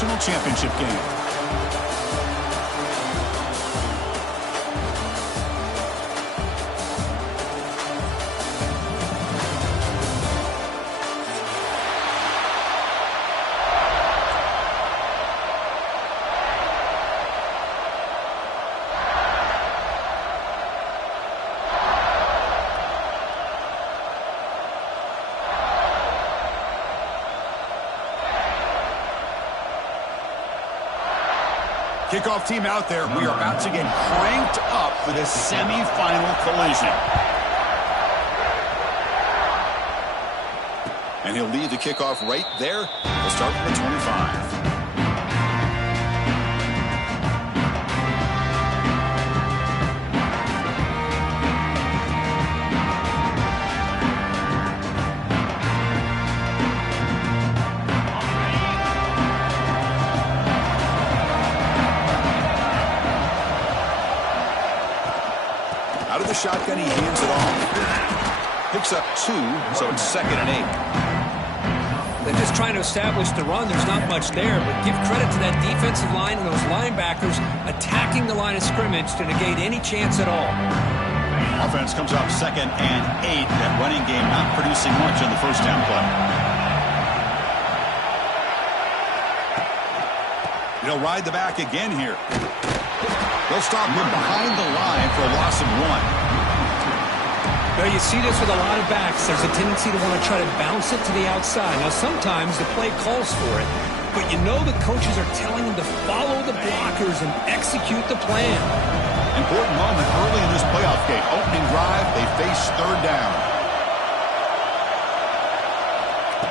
national championship game. Kickoff team out there. We are about to get cranked up for this semifinal collision. And he'll lead the kickoff right there. We'll start from the 25. Out of the shotgun, he hands it off. Picks up 2, so it's 2nd and 8. They're just trying to establish the run. There's not much there, but give credit to that defensive line and those linebackers attacking the line of scrimmage to negate any chance at all. Offense comes up 2nd and 8. That running game not producing much on the first down play. He'll ride the back again here. They'll stop him behind the line for a loss of 1. Well, you see this with a lot of backs. There's a tendency to want to try to bounce it to the outside. Now, sometimes the play calls for it, but you know the coaches are telling them to follow the blockers and execute the plan. Important moment early in this playoff game. Opening drive, they face 3rd down.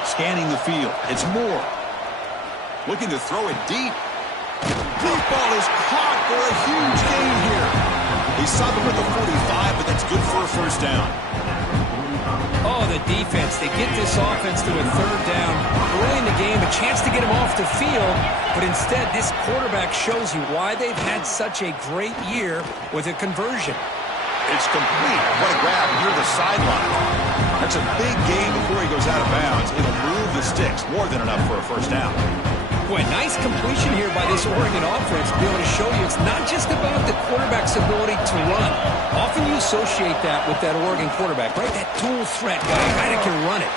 Scanning the field. It's Moore. Looking to throw it deep. Deep ball is caught for a huge gain here. He saw them with the 45, but that's good for a first down. Oh, the defense. They get this offense to a 3rd down. Early in the game, a chance to get him off the field, but instead this quarterback shows you why they've had such a great year with a conversion. It's complete. What a grab near the sideline. That's a big gain before he goes out of bounds. It'll move the sticks. More than enough for a first down. Boy, nice completion here by this Oregon offense to be able to show you it's not just about the quarterback's ability to run. Often you associate that with that Oregon quarterback, right? That dual threat guy, a guy that can run it.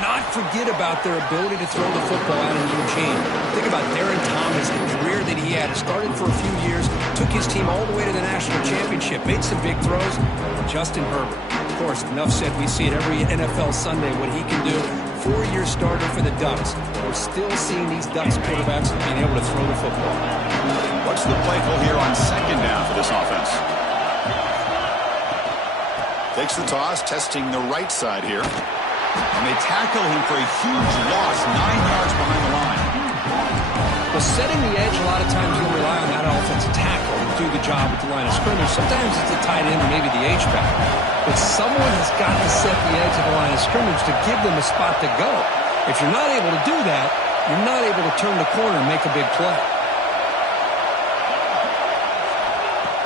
Not forget about their ability to throw the football out in Eugene. Think about Darren Thomas, the career that he had. Started for a few years, took his team all the way to the national championship, made some big throws. Justin Herbert. Of course, enough said, we see it every NFL Sunday what he can do. 4-year starter for the Ducks. We're still seeing these Ducks quarterbacks being able to throw the football. What's the play call here on 2nd down for this offense? Takes the toss, testing the right side here. And they tackle him for a huge loss, 9 yards behind the line. Well, setting the edge, a lot of times you'll rely on that offensive tackle to do the job with the line of scrimmage. Sometimes it's a tight end or maybe the H-back. But someone has got to set the edge of the line of scrimmage to give them a spot to go. If you're not able to do that, you're not able to turn the corner and make a big play.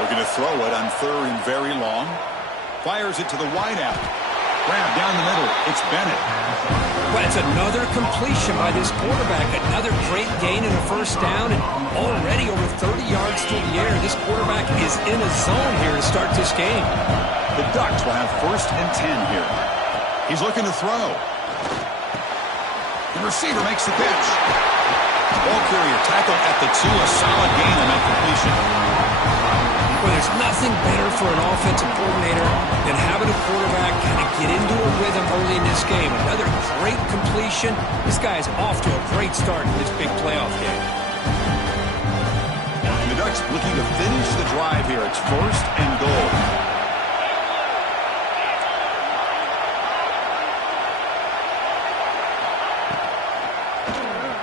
Looking to throw it on 3rd and very long. Fires it to the wideout. Grab down the middle. It's Bennett. Well, it's another completion by this quarterback. Another great gain in a first down, and already over 30 yards through the air. This quarterback is in a zone here to start this game. The Ducks will have 1st and 10 here. He's looking to throw. The receiver makes the pitch. Ball carrier tackled at the 2. A solid gain on that completion. Well, there's nothing better for an offensive coordinator than having a quarterback kind of get into a rhythm early in this game. Another great completion. This guy is off to a great start in this big playoff game. And the Ducks looking to finish the drive here. It's 1st and goal.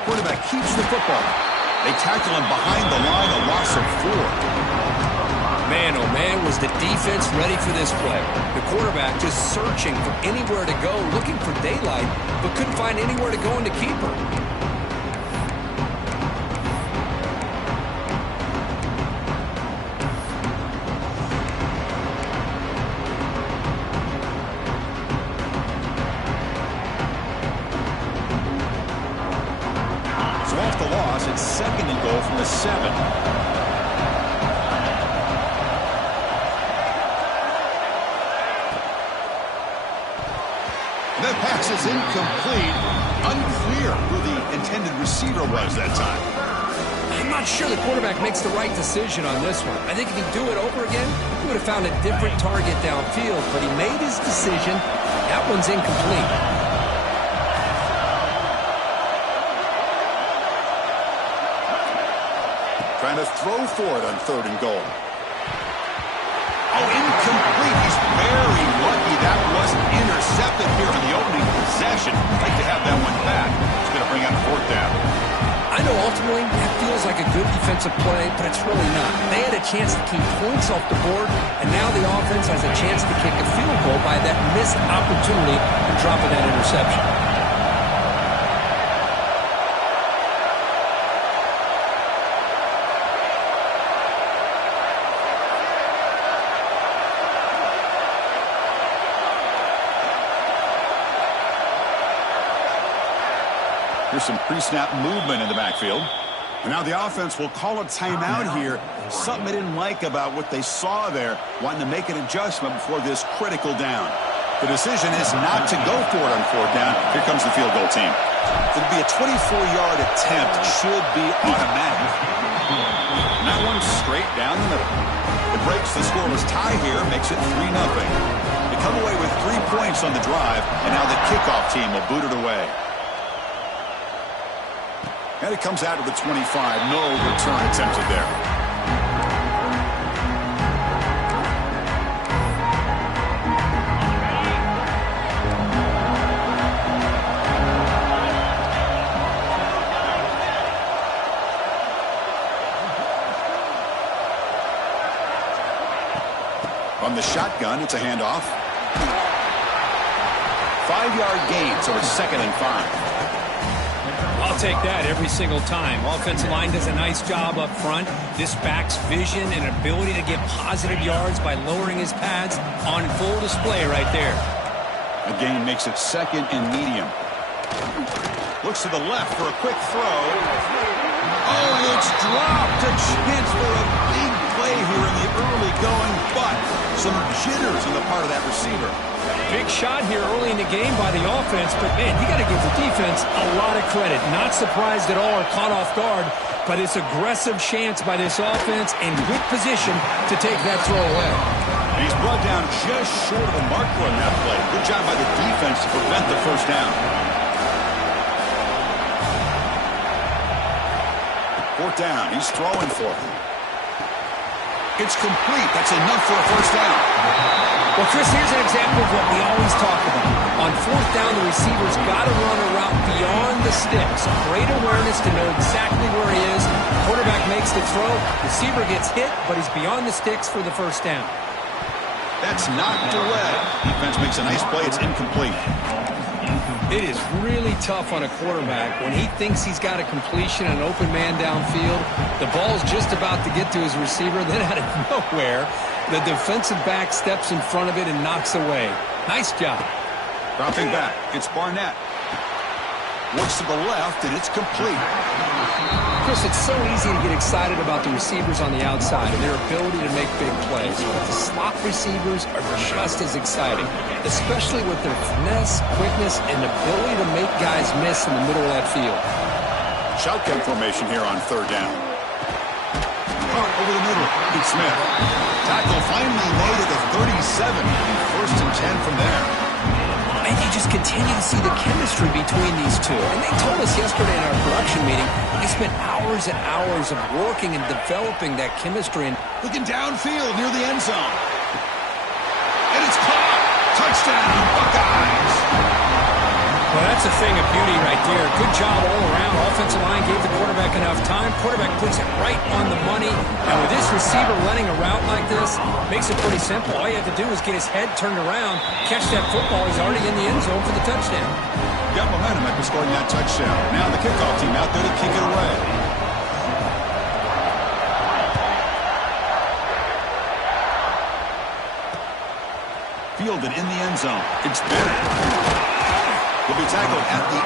Quarterback keeps the football. They tackle him behind the line, a loss of 4. Man, oh man, was the defense ready for this play. The quarterback just searching for anywhere to go, looking for daylight, but couldn't find anywhere to go in the keeper. So off the loss, it's 2nd and goal from the 7. That pass is incomplete. Unclear who the intended receiver was that time. I'm not sure the quarterback makes the right decision on this one. I think if he'd do it over again, he would have found a different target downfield, but he made his decision. That one's incomplete. Trying to throw for it on 3rd and goal. Oh, incomplete. He's very lucky that wasn't intercepted here in the opening possession. Like to have that one back. It's going to bring up 4th down. I know ultimately that feels like a good defensive play, but it's really not. They had a chance to keep points off the board, and now the offense has a chance to kick a field goal by that missed opportunity of dropping that interception. Here's some pre-snap movement in the backfield. And now the offense will call a timeout here. Something they didn't like about what they saw there, wanting to make an adjustment before this critical down. The decision is not to go for it on 4th down. Here comes the field goal team. It'll be a 24-yard attempt. Should be automatic. And that one straight down the middle. It breaks the scoreless tie here, makes it 3-0. They come away with 3 points on the drive, and now the kickoff team will boot it away. And it comes out of the 25. No return attempted there. On the shotgun, it's a handoff. 5-yard gain, so it's 2nd and 5. I'll take that every single time. Offensive line does a nice job up front. This back's vision and ability to get positive yards by lowering his pads on full display right there. A gain makes it 2nd and medium. Looks to the left for a quick throw. Oh, it's dropped. A chance for a big play here in the early going, but some jitters on the part of that receiver. Big shot here early in the game by the offense, but, man, you got to give the defense a lot of credit. Not surprised at all or caught off guard, but it's aggressive chance by this offense and good position to take that throw away. And he's brought down just short of the marker on that play. Good job by the defense to prevent the 1st down. 4th down. He's throwing for it. It's complete. That's enough for a 1st down. Well, Chris, here's an example of what we always talk about. On 4th down, the receiver's got to run a route beyond the sticks. Great awareness to know exactly where he is. Quarterback makes the throw. Receiver gets hit, but he's beyond the sticks for the 1st down. That's knocked away. Defense makes a nice play. It's incomplete. It is really tough on a quarterback when he thinks he's got a completion, an open man downfield. The ball's just about to get to his receiver. Then out of nowhere, the defensive back steps in front of it and knocks away. Nice job. Dropping back. It's Barnett. Looks to the left, and it's complete. Chris, it's so easy to get excited about the receivers on the outside and their ability to make big plays. But the slot receivers are just as exciting, especially with their finesse, quickness, and ability to make guys miss in the middle of that field. Shotgun formation here on 3rd down. Over the middle. It's Smith. Tackle finally made at the 37. 1st and 10 from there. And you just continue to see the chemistry between these two. And they told us yesterday in our production meeting, they spent hours and hours of working and developing that chemistry. And looking downfield near the end zone. And it's caught. Touchdown, Buckeyes. Well, that's a thing of beauty right there. Good job all around. Offensive line gave the quarterback enough time. Quarterback puts it right on the money. And with this receiver running a route like this, makes it pretty simple. All you have to do is get his head turned around, catch that football. He's already in the end zone for the touchdown. Got momentum after scoring that touchdown. Now the kickoff team out there to kick it away. Fielded in the end zone. It's Bennett. He'll be tackled at the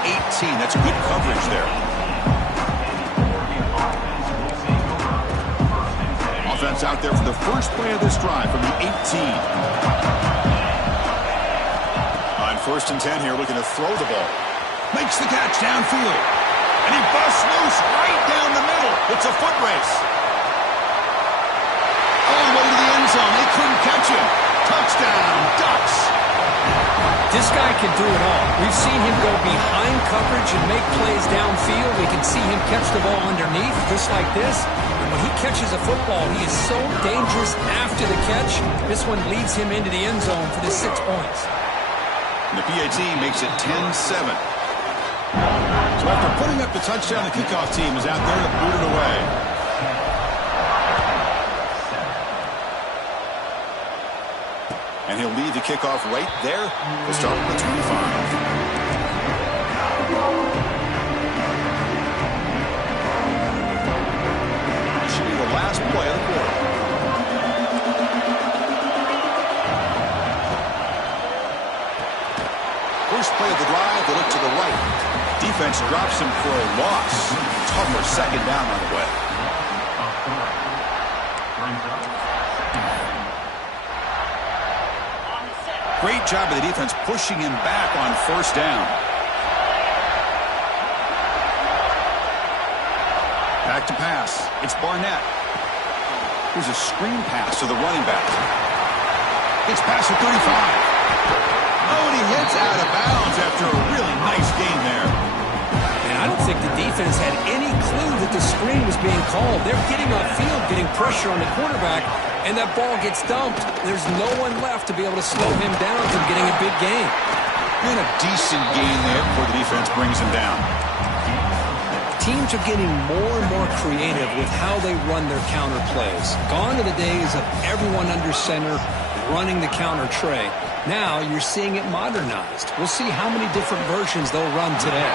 18. That's good coverage there. defense out there for the first play of this drive from the 18. On 1st and 10 here, looking to throw the ball. Makes the catch downfield. And he busts loose right down the middle. It's a foot race. All the way to the end zone. They couldn't catch him. Touchdown, Ducks. This guy can do it all. We've seen him go behind coverage and make plays downfield. We can see him catch the ball underneath, just like this. And when he catches a football, he is so dangerous after the catch. This one leads him into the end zone for the 6 points. And the PAT makes it 10-7. So after putting up the touchdown, the kickoff team is out there to boot it away. And he'll lead the kickoff right there. We'll start with the 25. This should be the last play of the quarter. First play of the drive, they look to the right. Defense drops him for a loss. Tougher second down on the way. Great job of the defense pushing him back on 1st down. Back to pass. It's Barnett. Here's a screen pass to the running back. It's past the 35. Oh, and he hits out of bounds after a really nice gain there. And I don't think the defense had any clue that the screen was being called. They're getting upfield, getting pressure on the quarterback, and that ball gets dumped. There's no one left to be able to slow him down from getting a big gain. And a decent gain there before the defense brings him down. Teams are getting more and more creative with how they run their counter plays. Gone are the days of everyone under center running the counter tray. Now you're seeing it modernized. We'll see how many different versions they'll run today.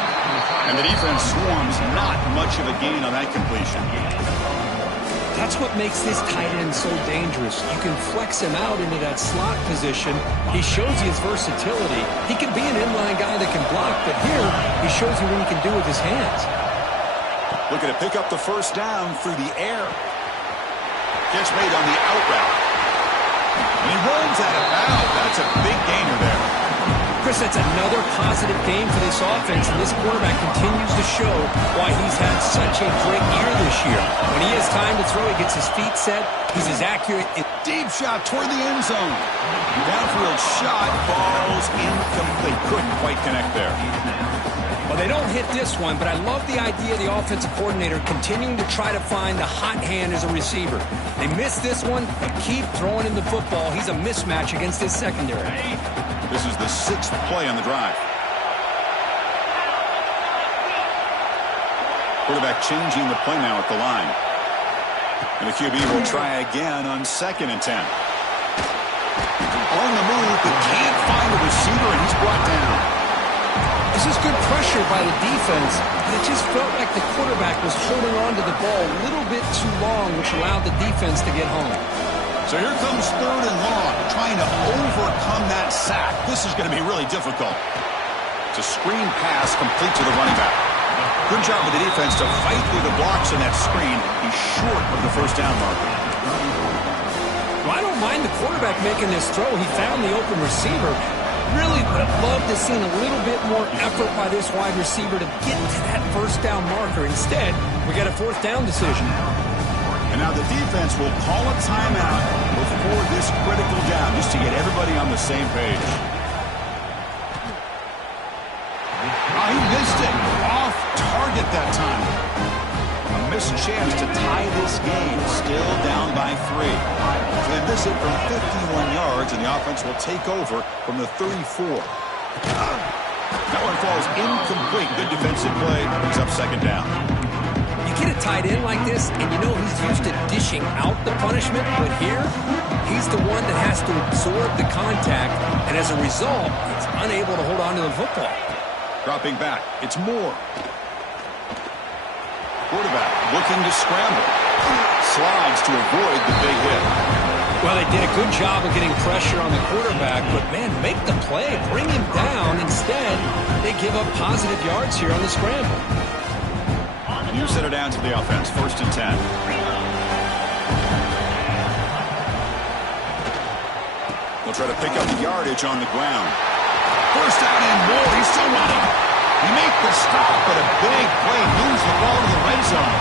And the defense swarms not much of a gain on that completion. That's what makes this tight end so dangerous. You can flex him out into that slot position. He shows you his versatility. He can be an inline guy that can block, but here he shows you what he can do with his hands. Looking to pick up the 1st down through the air. Catch made on the out route. And he runs out of bounds. That's a big gainer there. Chris, that's another positive game for this offense, and this quarterback continues to show why he's had such a great year this year. When he has time to throw, he gets his feet set. He's as accurate. Deep shot toward the end zone. Downfield shot falls incomplete. Couldn't quite connect there. Well, they don't hit this one, but I love the idea of the offensive coordinator continuing to try to find the hot hand as a receiver. They missed this one, but keep throwing him the football. He's a mismatch against his secondary. This is the 6th play on the drive. Quarterback changing the play now at the line. And the QB will try again on 2nd and 10. On the move, but can't find a receiver, and he's brought down. This is good pressure by the defense, but it just felt like the quarterback was holding on to the ball a little bit too long, which allowed the defense to get home. So here comes 3rd and long, trying to overcome that sack. This is going to be really difficult. It's a screen pass complete to the running back. Good job of the defense to fight through the blocks in that screen. He's short of the 1st down marker. Well, I don't mind the quarterback making this throw. He found the open receiver. Really would have loved to see a little bit more effort by this wide receiver to get to that 1st down marker. Instead, we got a 4th down decision. And now the defense will call a timeout before this critical down, just to get everybody on the same page. Oh, he missed it. Off target that time. A missed chance to tie this game. Still down by 3. So they miss it from 51 yards, and the offense will take over from the 34. That one falls incomplete. Good defensive play. Brings up 2nd down. You get a tight end like this, and you know he's used to dishing out the punishment, but here, he's the one that has to absorb the contact, and as a result, he's unable to hold on to the football. Dropping back. It's Moore. Quarterback looking to scramble. Slides to avoid the big hit. Well, they did a good job of getting pressure on the quarterback, but, man, make the play. Bring him down. Instead, they give up positive yards here on the scramble. And you set it down to the offense. 1st and 10. try to pick up the yardage on the ground. First down and more. He's still running. He made the stop, but a big play moves the ball to the red zone.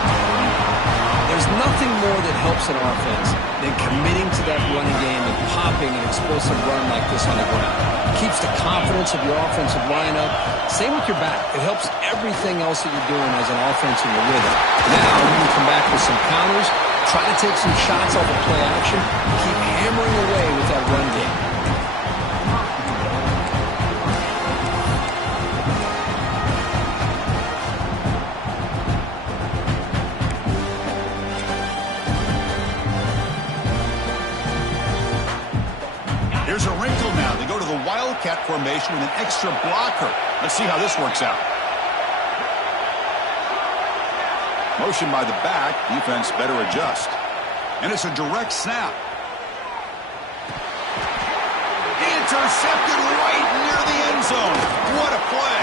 There's nothing more that helps an offense than committing to that running game and popping an explosive run like this on the ground. It keeps the confidence of your offensive lineup. Same with your back. It helps everything else that you're doing as an offense in your rhythm. Now you can come back with some counters, try to take some shots off of play action, keep hammering away with that run game. Here's a wrinkle now. They go to the Wildcat formation with an extra blocker. Let's see how this works out. Motion by the back. Defense better adjust. And it's a direct snap. Intercepted right near the end zone. What a play.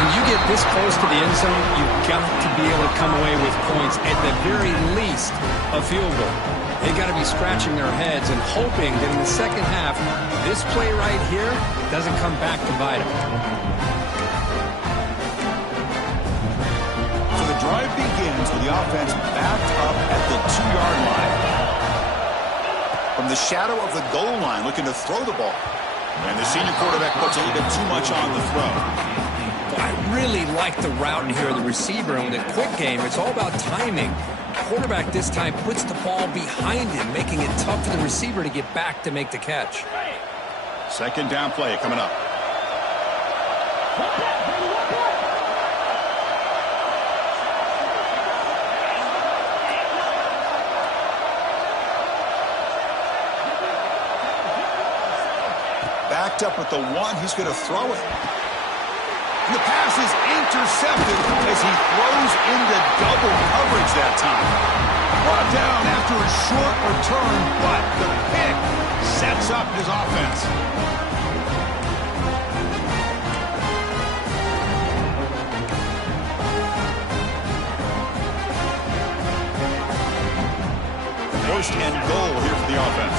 When you get this close to the end zone, you've got to be able to come away with points, at the very least, a field goal. They've got to be scratching their heads and hoping that in the second half, this play right here doesn't come back to bite them. So the drive begins with the offense backed up at the 2-yard line. From the shadow of the goal line, looking to throw the ball. And the senior quarterback puts a little bit too much on the throw. I really like the route here of the receiver, and with a quick game, it's all about timing. Quarterback this time puts the ball behind him, making it tough for the receiver to get back to make the catch. Second down play coming up. Backed up with the one, he's going to throw it. And the pass is intercepted as he throws into double coverage that time. Brought down after a short return, but the pick sets up his offense. First and goal here for the offense.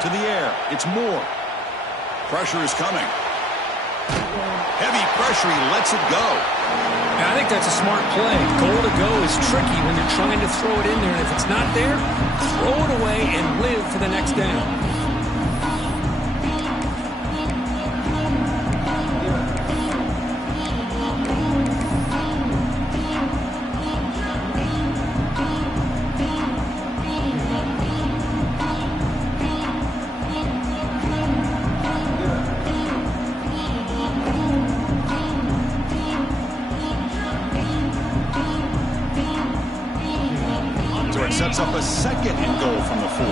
To the air, it's Moore. Pressure is coming. Heavy pressure, he lets it go. I think that's a smart play. Goal to go is tricky when you're trying to throw it in there, and if it's not there, throw it away and live for the next down. Sets up a second and goal from the 4.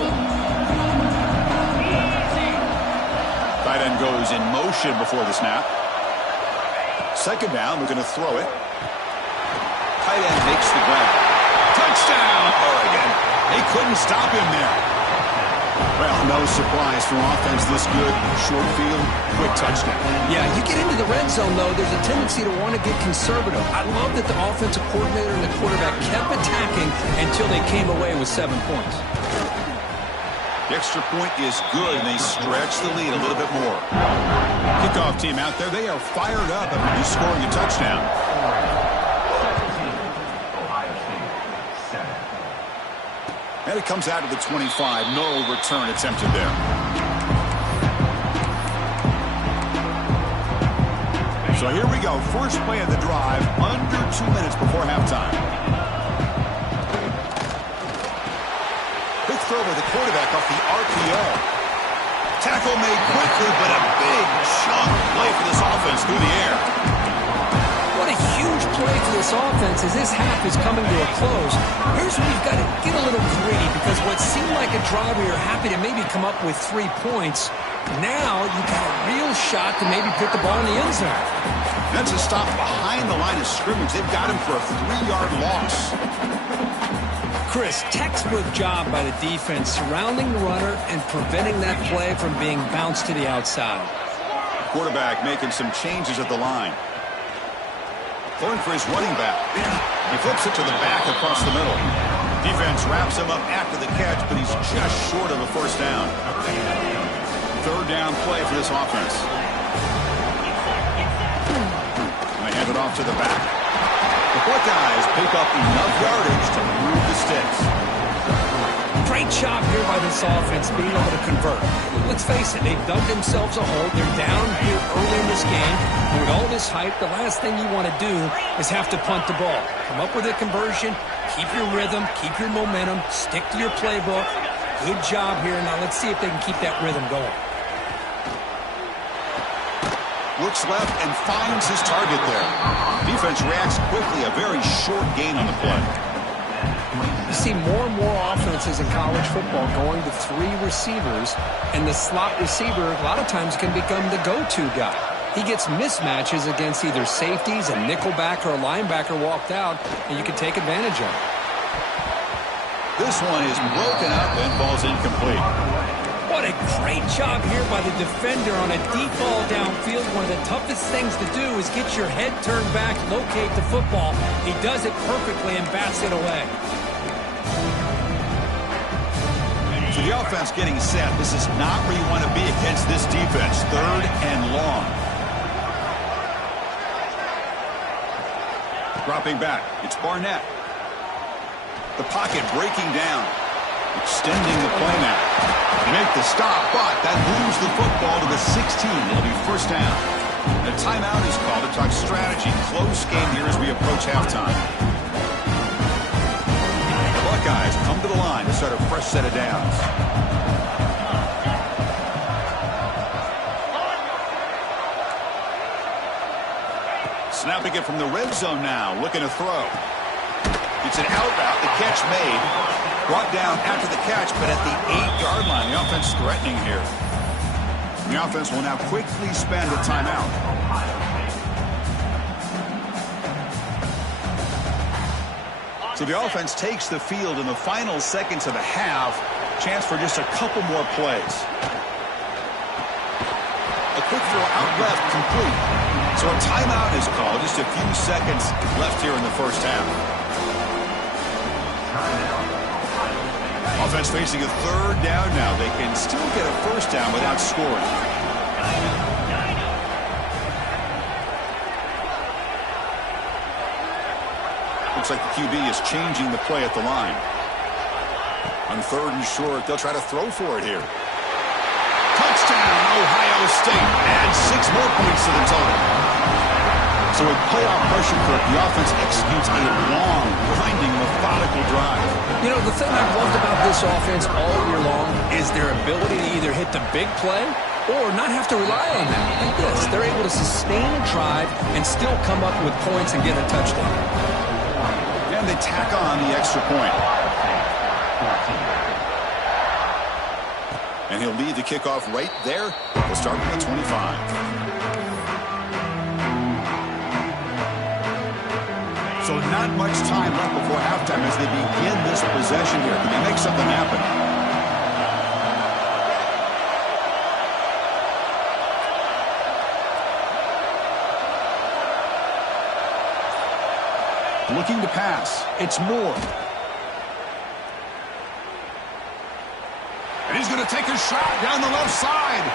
Tight end goes in motion before the snap. Second down, looking to throw it. Tight end makes the grab. Touchdown, Oregon. They couldn't stop him there. Well, no surprise for offense this good. Short field, quick touchdown. Yeah, you get into the red zone, though, there's a tendency to want to get conservative. I love that the offensive coordinator and the quarterback kept attacking until they came away with 7 points. The extra point is good, and they stretch the lead a little bit more. Kickoff team out there, they are fired up after just scoring a touchdown. And it comes out to the 25. No return attempted there. So here we go. First play of the drive, under 2 minutes before halftime. Quick throw by the quarterback off the RPO. Tackle made quickly, but a big chunk play for this offense through the air. What a huge play for this offense as this half is coming to a close. Here's where you've got to get a little greedy, because what seemed like a drive where you're happy to maybe come up with 3 points, now you've got a real shot to maybe put the ball in the end zone. That's a stop behind the line of scrimmage. They've got him for a 3-yard loss. Chris, textbook job by the defense surrounding the runner and preventing that play from being bounced to the outside. Quarterback making some changes at the line. Throwing for his running back. He flips it to the back across the middle. Defense wraps him up after the catch, but he's just short of a first down. Third down play for this offense. And they hand it off to the back. The Buckeyes pick up enough yardage to move the sticks. Great job here by this offense being able to convert. Let's face it, they've dug themselves a hole. They're down here early in this game. And with all this hype, the last thing you want to do is have to punt the ball. Come up with a conversion, keep your rhythm, keep your momentum, stick to your playbook. Good job here. Now let's see if they can keep that rhythm going. Looks left and finds his target there. Defense reacts quickly. A very short gain on the play. You see more and more offenses in college football going to 3 receivers, and the slot receiver a lot of times can become the go-to guy. He gets mismatches against either safeties, a nickelback, or a linebacker walked out, and you can take advantage of it. This one is broken up and falls incomplete. What a great job here by the defender on a deep ball downfield. One of the toughest things to do is get your head turned back, locate the football. He does it perfectly and bats it away. So the offense getting set. This is not where you want to be against this defense. Third and long. Dropping back. It's Barnett. The pocket breaking down. Extending the play now. Make the stop, but that moves the football to the 16. It'll be first down. The timeout is called to talk strategy. Close game here as we approach halftime. The Buckeyes come to the line to start a fresh set of downs. Snapping it from the red zone now, looking to throw. It's an out route, the catch made. Brought down after the catch, but at the 8-yard line, the offense threatening here. The offense will now quickly spend a timeout. So the offense takes the field in the final seconds of the half. Chance for just a couple more plays. A quick throw out left, complete. So a timeout is called. Just a few seconds left here in the first half. Offense facing a third down now. They can still get a first down without scoring. Looks like the QB is changing the play at the line. On third and short, they'll try to throw for it here. Touchdown, Ohio State. Adds 6 more points to the total. So with playoff pressure for it, the offense executes a long, grinding, methodical drive. You know, the thing I've loved about this offense all year long is their ability to either hit the big play or not have to rely on that. Like this, they're able to sustain a drive and still come up with points and get a touchdown. And they tack on the extra point. And he'll lead the kickoff right there. We'll start with the 25. So not much time left before halftime as they begin this possession here. Can they make something happen? Looking to pass. It's Moore. And he's going to take a shot down the left side.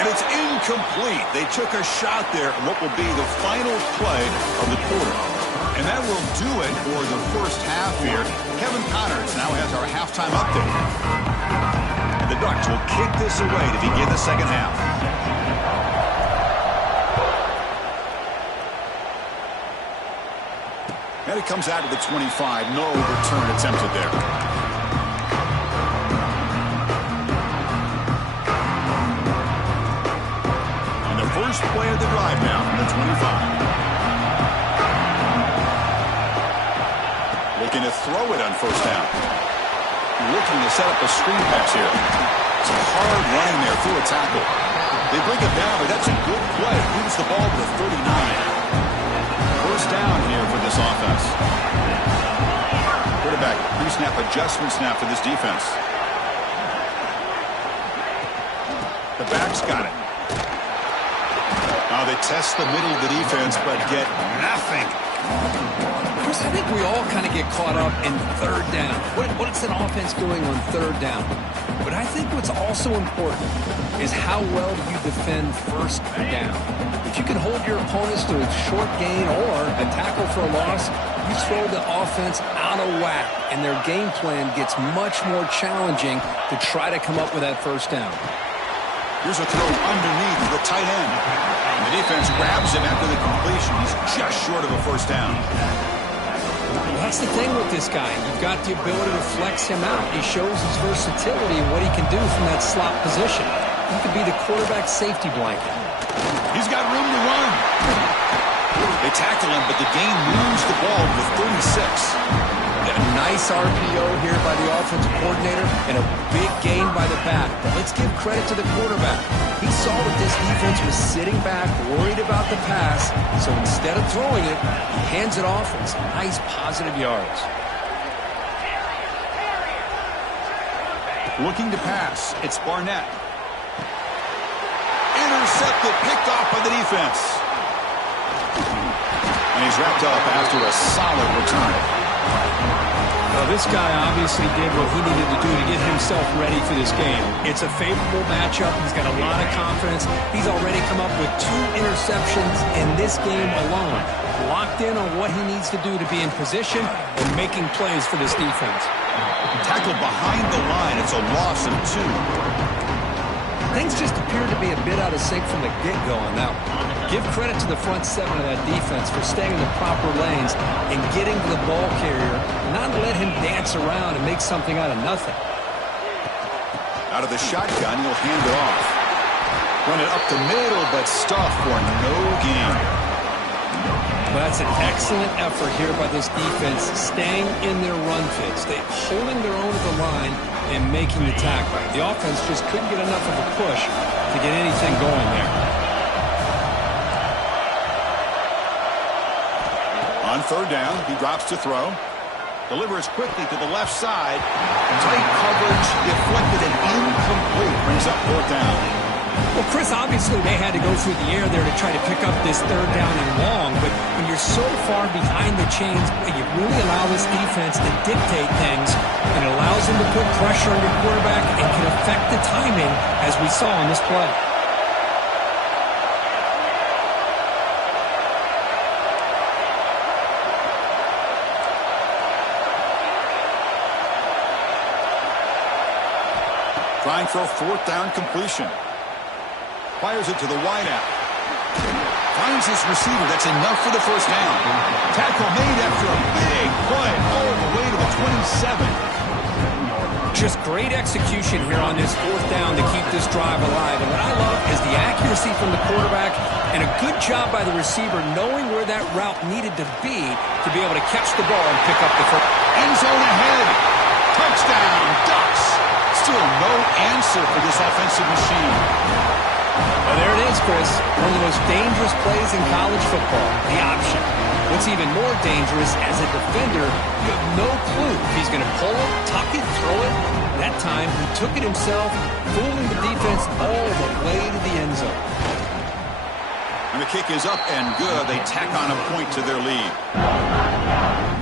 And it's incomplete. They took a shot there on what will be the final play of the quarter. And that will do it for the first half here. Kevin Connors now has our halftime update. And the Ducks will kick this away to begin the second half. And it comes out to the 25. No return attempted there. And the first play of the drive now from the 25. Looking to throw it on first down. Looking to set up a screen pass here. Some hard running there through a tackle. They bring it down, but that's a good play. Moves the ball to the 39. First down here for this offense. Quarterback pre-snap adjustment snap for this defense. The back's got it. They test the middle of the defense, but get nothing. Chris, I think we all kind of get caught up in third down. What's an offense doing on third down? But I think what's also important is how well do you defend first down. If you can hold your opponents to a short gain or a tackle for a loss, you throw the offense out of whack, and their game plan gets much more challenging to try to come up with that first down. Here's a throw underneath the tight end. The defense grabs him after the completion. He's just short of a first down. Well, that's the thing with this guy. You've got the ability to flex him out. He shows his versatility and what he can do from that slot position. He could be the quarterback safety blanket. He's got room to run. They tackle him, but the game moves the ball with 36. A nice RPO here by the offensive coordinator and a big gain by the back. But let's give credit to the quarterback. He saw that this defense was sitting back, worried about the pass, so instead of throwing it, he hands it off and some nice positive yards. Looking to pass. It's Barnett. Intercepted, picked off by the defense. And he's wrapped up after a solid return. Well, this guy obviously did what he needed to do to get himself ready for this game. It's a favorable matchup. He's got a lot of confidence. He's already come up with 2 interceptions in this game alone. Locked in on what he needs to do to be in position and making plays for this defense. Tackled behind the line. It's a loss of 2. Things just appeared to be a bit out of sync from the get-go on that one. Give credit to the front 7 of that defense for staying in the proper lanes and getting to the ball carrier, not to let him dance around and make something out of nothing. Out of the shotgun, he'll hand it off. Run it up the middle, but stuffed for no gain. Well, that's an excellent effort here by this defense, staying in their run fits. They holding their own at the line and making the tackle. The offense just couldn't get enough of a push to get anything going there. On third down, he drops to throw. Delivers quickly to the left side. Tight coverage, deflected and incomplete. Brings up fourth down. Well, Chris, obviously they had to go through the air there to try to pick up this third down and long, but when you're so far behind the chains, you really allow this defense to dictate things, and it allows them to put pressure on your quarterback and can affect the timing, as we saw on this play. Trying for a fourth down completion. Fires it to the wideout. Finds his receiver. That's enough for the first down. Tackle made after a big play all the way to the 27. Just great execution here on this fourth down to keep this drive alive. And what I love is the accuracy from the quarterback and a good job by the receiver knowing where that route needed to be able to catch the ball and pick up the first. End zone ahead. Touchdown, Ducks. Still no answer for this offensive machine. Well, there it is, Chris. One of the most dangerous plays in college football, the option. What's even more dangerous, as a defender, you have no clue if he's going to pull it, tuck it, throw it. That time, he took it himself, fooling the defense all the way to the end zone. And the kick is up and good. They tack on a point to their lead.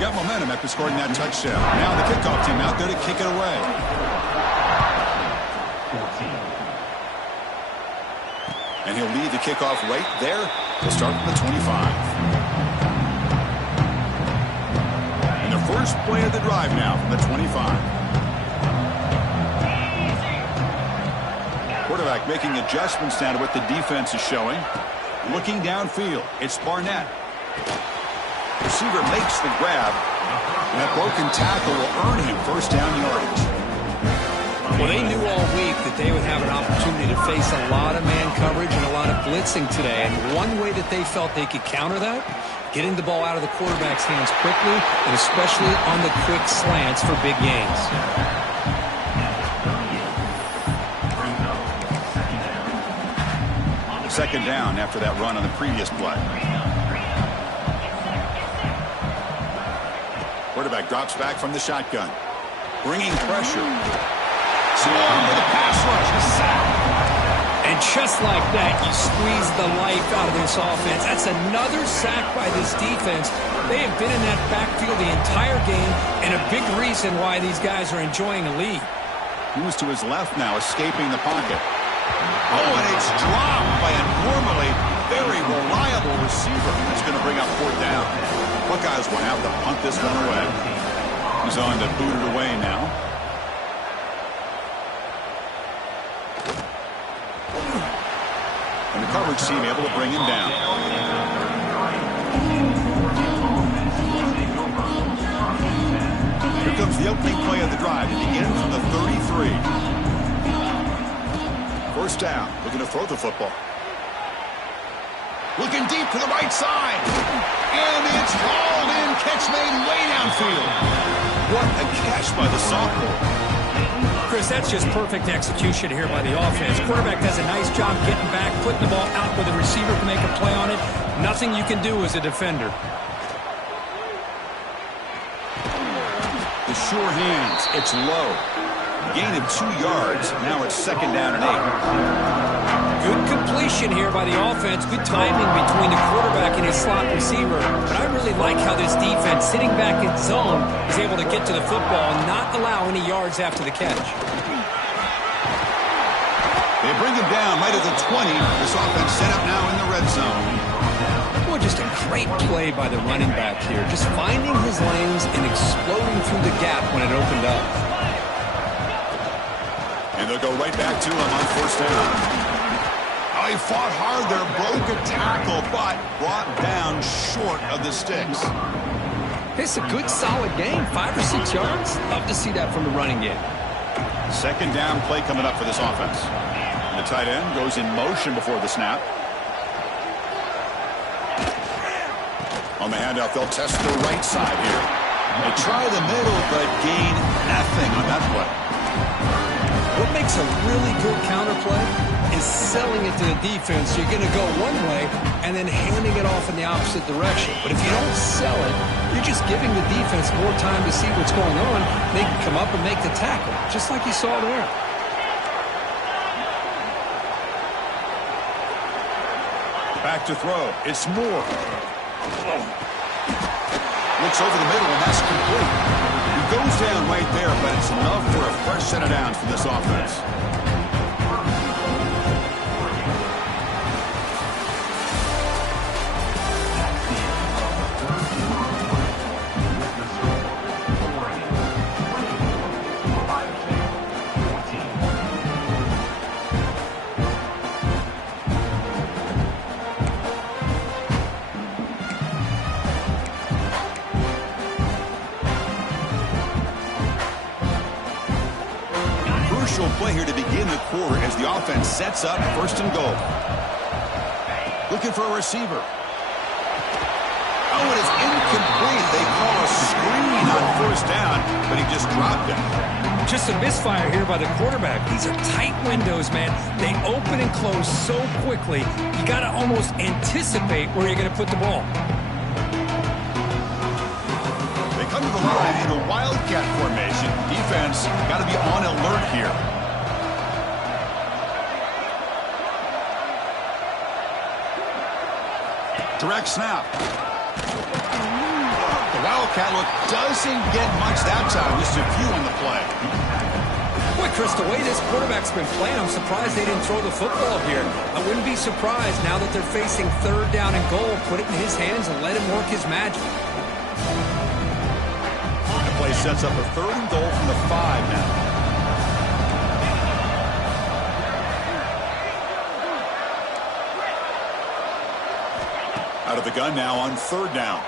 Got momentum after scoring that touchdown. Now the kickoff team out there to kick it away. And he'll lead the kickoff right there to start from the 25. And the first play of the drive now from the 25. Quarterback making adjustments now to what the defense is showing. Looking downfield, it's Barnett. Receiver makes the grab, and that broken tackle will earn him first down yardage. Well, they knew all week that they would have an opportunity to face a lot of man coverage and a lot of blitzing today. And one way that they felt they could counter that, getting the ball out of the quarterback's hands quickly, and especially on the quick slants for big gains. Second down after that run on the previous play. Quarterback drops back from the shotgun. Bringing pressure. Slow with a pass rush. A sack. And just like that, you squeeze the life out of this offense. That's another sack by this defense. They have been in that backfield the entire game, and a big reason why these guys are enjoying a lead. Moves to his left now, escaping the pocket. Oh, and it's dropped by a normally very reliable receiver. That's going to bring up fourth down. Buckeyes will have to punt this one away. He's on to boot it away now. And the coverage team able to bring him down. Here comes the opening play of the drive. It begins from the 33. First down, looking to throw the football. Looking deep to the right side. And it's hauled in. Catch made way downfield. What a catch by the sophomore. Chris, that's just perfect execution here by the offense. Quarterback does a nice job getting back, putting the ball out where the receiver can make a play on it. Nothing you can do as a defender. The sure hands. It's low. Gain of 2 yards. Now it's second down and 8. Good completion here by the offense. Good timing between the quarterback and his slot receiver. But I really like how this defense, sitting back in zone, is able to get to the football and not allow any yards after the catch. They bring him down right at the 20. This offense set up now in the red zone. Boy, just a great play by the running back here. Just finding his lanes and exploding through the gap when it opened up. And they'll go right back to him on first down. Oh, he fought hard there, broke a tackle, but brought down short of the sticks. It's a good, solid game, 5 or 6 yards. Love to see that from the running game. Second down play coming up for this offense. And the tight end goes in motion before the snap. On the handoff, they'll test the right side here. They try the middle, but gain nothing on that play. What makes a really good counter play is selling it to the defense. You're going to go one way and then handing it off in the opposite direction. But if you don't sell it, you're just giving the defense more time to see what's going on. They can come up and make the tackle, just like you saw there. Back to throw. It's Moore. Looks over the middle, and that's complete. He goes down right there, but it's enough for a fresh set of downs for this offense. Play here to begin the quarter as the offense sets up first and goal. Looking for a receiver. Oh, it is incomplete. They call a screen on first down, but he just dropped it. Just a misfire here by the quarterback. These are tight windows, man. They open and close so quickly, you got to almost anticipate where you're going to put the ball. They come to the line in a wildcat formation. Defense got to be on alert here. Direct snap. The wildcat look doesn't get much that time. Just a few on the play. Boy, Chris, the way this quarterback's been playing, I'm surprised they didn't throw the football here. I wouldn't be surprised now that they're facing third down and goal. Put it in his hands and let him work his magic. The play sets up a third and goal from the 5 now. Out of the gun now on third down.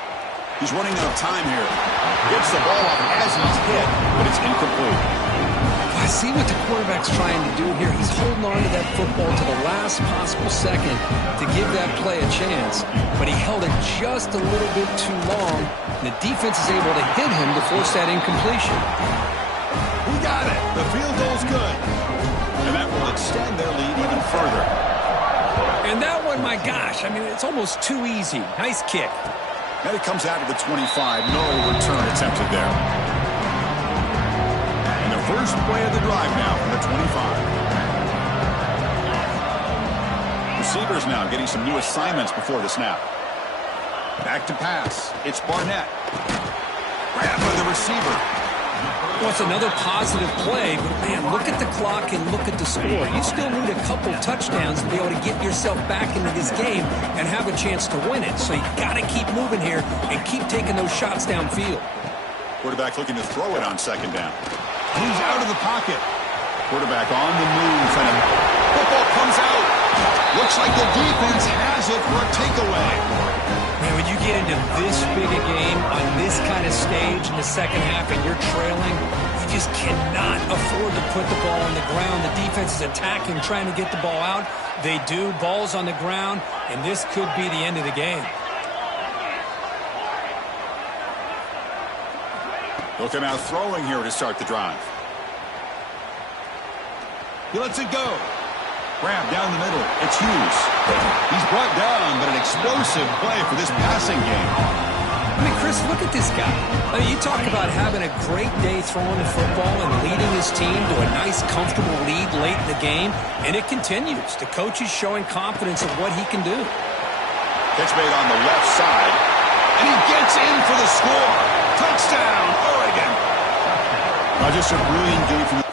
He's running out of time here. Gets the ball off as he's hit, but it's incomplete. I see what the quarterback's trying to do here. He's holding on to that football to the last possible second to give that play a chance, but he held it just a little bit too long, and the defense is able to hit him to force that incompletion. We got it. The field goal's good. And that will extend their lead even further. And that one, my gosh, I mean, it's almost too easy. Nice kick. And it comes out of the 25. No return attempted there. And the first play of the drive now from the 25. receivers now getting some new assignments before the snap. Back to pass. It's Barnett. Grabbed by the receiver. Well, it's another positive play, but man, look at the clock and look at the score. You still need a couple touchdowns to be able to get yourself back into this game and have a chance to win it. So you got to keep moving here and keep taking those shots downfield. Quarterback looking to throw it on second down. He's out of the pocket. Quarterback on the move, and football comes out. Looks like the defense has it for a takeaway. Man, when you get into this big a game on this kind of stage in the second half and you're trailing, you just cannot afford to put the ball on the ground. The defense is attacking, trying to get the ball out. They do. Ball's on the ground, and this could be the end of the game. They'll come out throwing here to start the drive. He lets it go. Grab down the middle. It's Hughes. He's brought down, but an explosive play for this passing game. I mean, Chris, look at this guy. I mean, you talk about having a great day throwing the football and leading his team to a nice, comfortable lead late in the game, and it continues. The coach is showing confidence of what he can do. Catch made on the left side, and he gets in for the score. Touchdown, Oregon. Just a brilliant game from the